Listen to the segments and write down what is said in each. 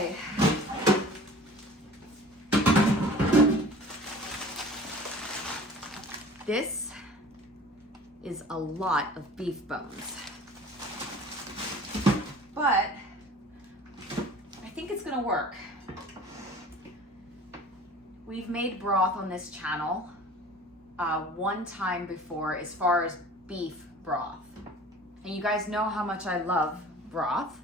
Okay. This is a lot of beef bones, but I think it's gonna work. We've made broth on this channel one time before as far as beef broth. And you guys know how much I love broth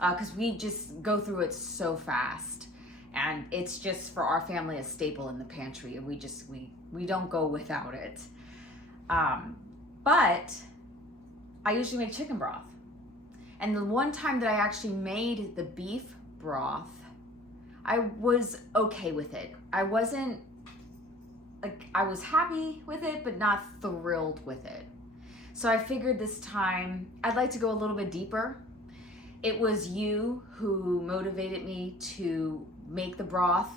because we just go through it so fast. And it's just for our family a staple in the pantry, and we don't go without it. But I usually make chicken broth. And the one time that I actually made the beef broth, I was okay with it. I wasn't, like, I was happy with it, but not thrilled with it. So I figured this time I'd like to go a little bit deeper. It was you who motivated me to make the broth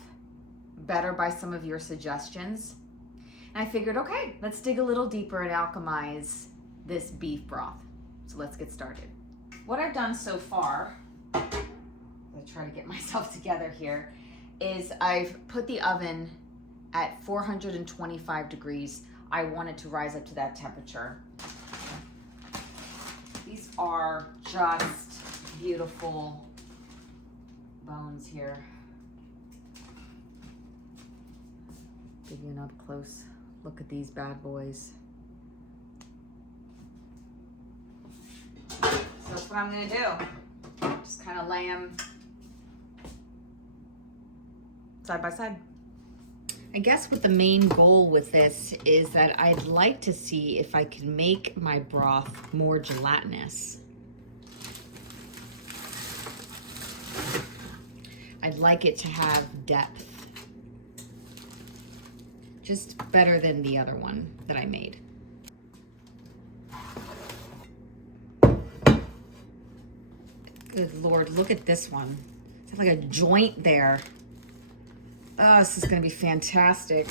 better by some of your suggestions. And I figured, okay, let's dig a little deeper and alchemize this beef broth. So let's get started. What I've done so far, I'm gonna try to get myself together here, is I've put the oven at 425 degrees. I want it to rise up to that temperature. These are just beautiful bones here. Give you an up close look at these bad boys. So that's what I'm gonna do. Just kind of lay them side by side. I guess what the main goal with this is that I'd like to see if I can make my broth more gelatinous. I'd like it to have depth. Just better than the other one that I made. Good Lord, look at this one. It's like a joint there. Oh, this is gonna be fantastic.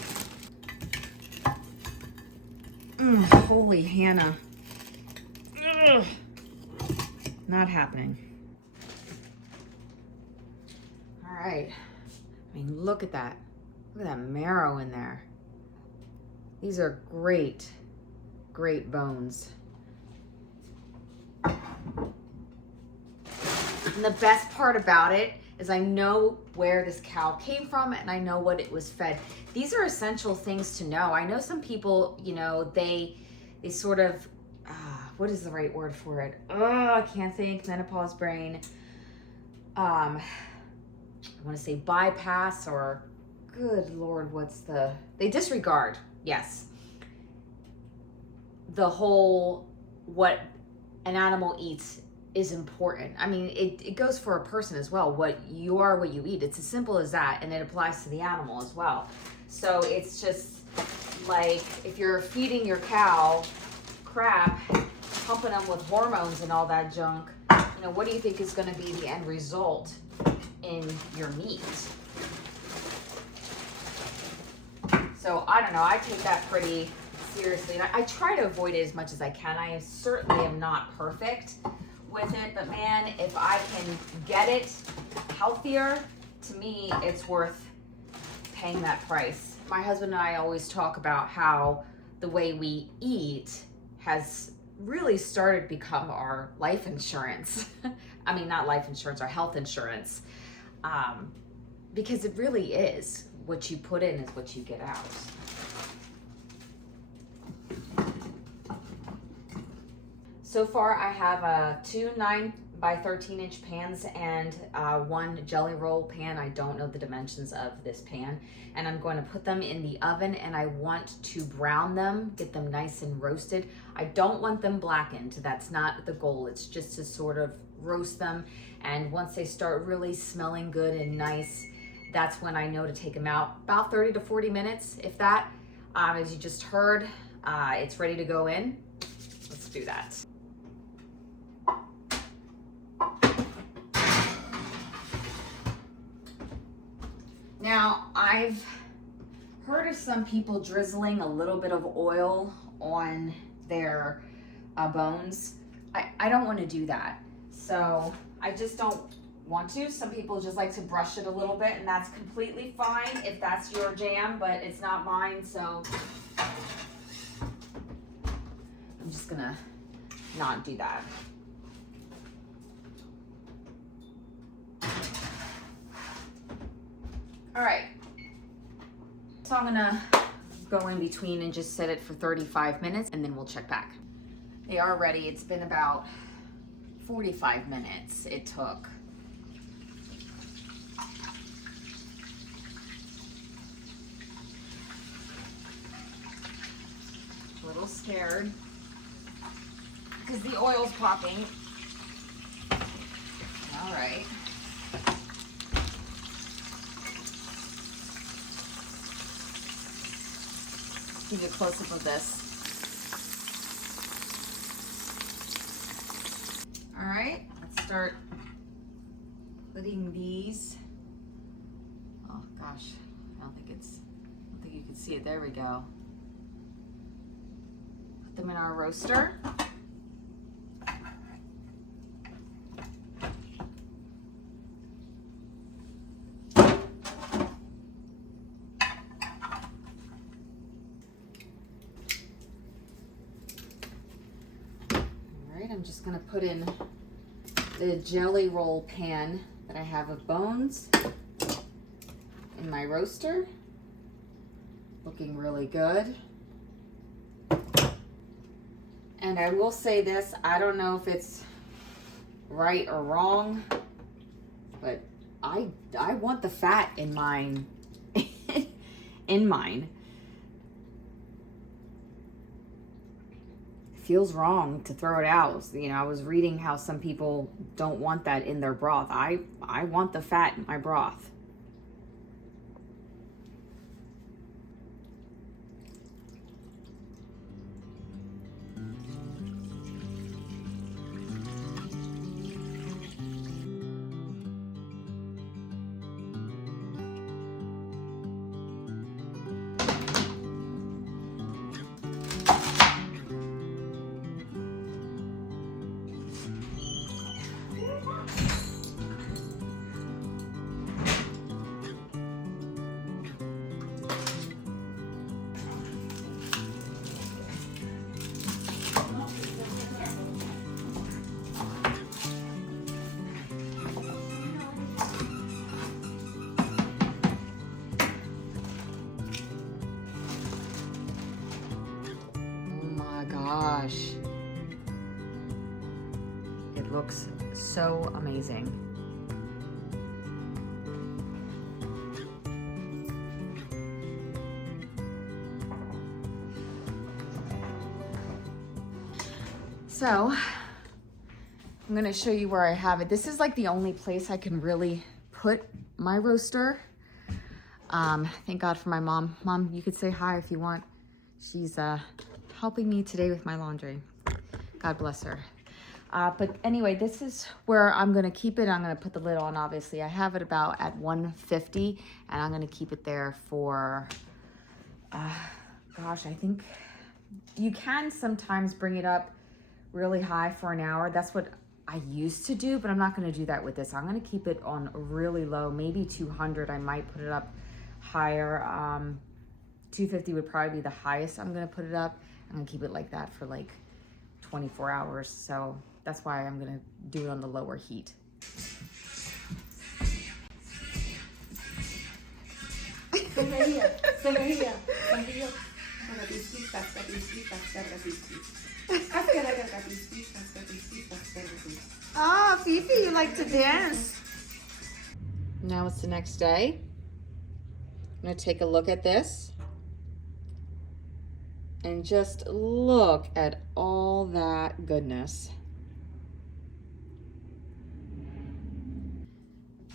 Holy Hannah. Ugh. Not happening. All right. I mean, look at that. Look at that marrow in there. These are great, great bones. And the best part about it is I know where this cow came from and I know what it was fed. These are essential things to know. I know some people, you know, they sort of, what is the right word for it? Oh, I can't think, menopause brain. I want to say bypass or, good Lord, they disregard, yes. The whole, what an animal eats is important. I mean, it goes for a person as well. What you are, what you eat. It's as simple as that, and it applies to the animal as well. So it's just like if you're feeding your cow crap, pumping them with hormones and all that junk, you know, what do you think is going to be the end result in your meat? So I don't know. I take that pretty seriously, and I try to avoid it as much as I can. I certainly am not perfect with it, but man, if I can get it healthier, to me it's worth paying that price. My husband and I always talk about how the way we eat has really started to become our life insurance. I mean, not life insurance, our health insurance, because it really is. What you put in is what you get out. So far, I have two 9 by 13 inch pans and one jelly roll pan. I don't know the dimensions of this pan. And I'm going to put them in the oven, and I want to brown them, get them nice and roasted. I don't want them blackened. That's not the goal. It's just to sort of roast them. And once they start really smelling good and nice, that's when I know to take them out. About 30 to 40 minutes, if that. As you just heard, it's ready to go in. Let's do that. Now, I've heard of some people drizzling a little bit of oil on their bones. I don't want to do that. So I just don't want to. Some people just like to brush it a little bit, and that's completely fine if that's your jam, but it's not mine, so I'm just gonna not do that. All right, so I'm gonna go in between and just set it for 35 minutes, and then we'll check back. They are ready. It's been about 45 minutes it took. A little scared because the oil's popping. All right. Give you a close-up of this. All right, let's start putting these. Oh gosh, I don't think you can see it. There we go. Put them in our roaster. I'm just gonna put in the jelly roll pan that I have of bones in my roaster. Looking really good. And I will say this, I don't know if it's right or wrong, but I want the fat in mine. in mine. Feels wrong to throw it out. You know, I was reading how some people don't want that in their broth. I want the fat in my broth. Gosh, it looks so amazing. So I'm gonna show you where I have it. This is like the only place I can really put my roaster. Thank God for my mom. Mom, you could say hi if you want. She's helping me today with my laundry. God bless her. But anyway, this is where I'm gonna keep it. I'm gonna put the lid on, obviously. I have it about at 150, and I'm gonna keep it there for, gosh, I think you can sometimes bring it up really high for an hour. That's what I used to do, but I'm not gonna do that with this. I'm gonna keep it on really low, maybe 200. I might put it up higher. 250 would probably be the highest I'm gonna put it up. I'm gonna keep it like that for like 24 hours. So that's why I'm gonna do it on the lower heat. Oh, Fifi, you like to dance. Now it's the next day. I'm gonna take a look at this. And just look at all that goodness.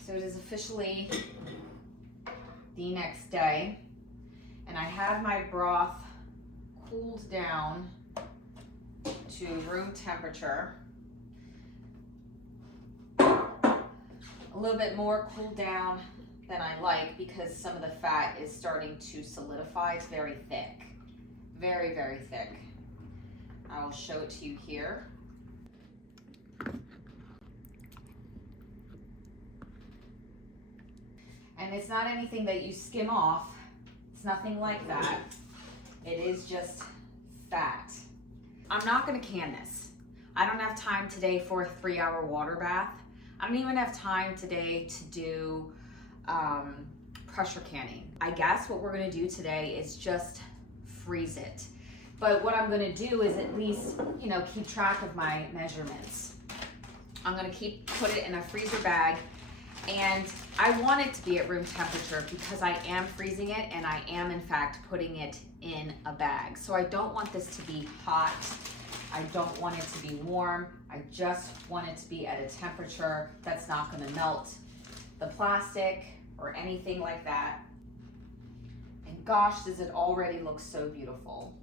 So it is officially the next day, and I have my broth cooled down to room temperature. A little bit more cooled down than I like because some of the fat is starting to solidify. It's very thick. Very, very thick. I will show it to you here. And it's not anything that you skim off. It's nothing like that. It is just fat. I'm not gonna can this. I don't have time today for a 3-hour water bath. I don't even have time today to do pressure canning. I guess what we're gonna do today is just freeze it. But what I'm gonna do is at least, you know, keep track of my measurements. I'm gonna put it in a freezer bag, and I want it to be at room temperature because I am freezing it and I am in fact putting it in a bag. So I don't want this to be hot. I don't want it to be warm. I just want it to be at a temperature that's not gonna melt the plastic or anything like that. And gosh, does it already look so beautiful.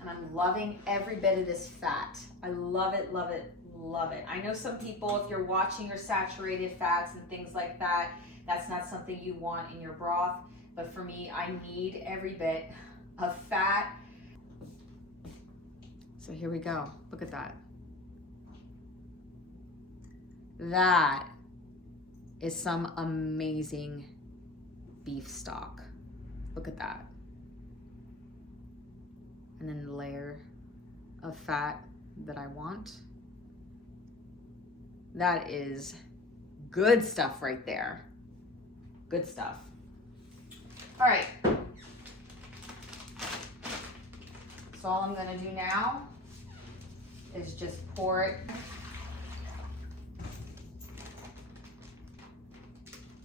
And I'm loving every bit of this fat. I love it, love it, love it. I know some people, if you're watching your saturated fats and things like that, that's not something you want in your broth. But for me, I need every bit of fat. So here we go. Look at that. That is some amazing beef stock. Look at that. And then the layer of fat that I want. That is good stuff right there. Good stuff. All right. So all I'm gonna do now is just pour it.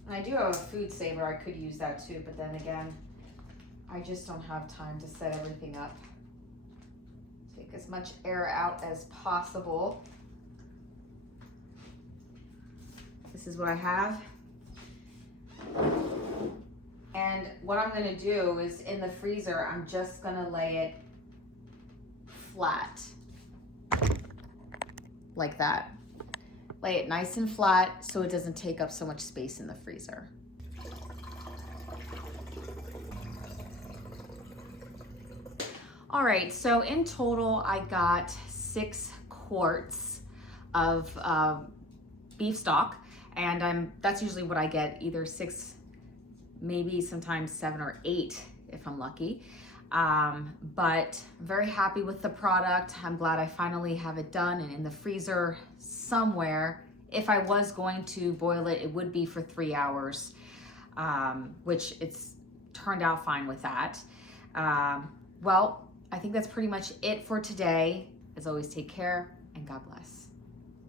And I do have a food saver. I could use that too, but then again, I just don't have time to set everything up. Take as much air out as possible. This is what I have. And what I'm gonna do is in the freezer, I'm just gonna lay it flat, like that. Lay it nice and flat so it doesn't take up so much space in the freezer. All right, so in total, I got 6 quarts of beef stock, and that's usually what I get, either 6, maybe sometimes 7 or 8 if I'm lucky. But I'm very happy with the product. I'm glad I finally have it done and in the freezer somewhere. If I was going to boil it, it would be for 3 hours, which it's turned out fine with that. Well, I think that's pretty much it for today. As always, take care and God bless.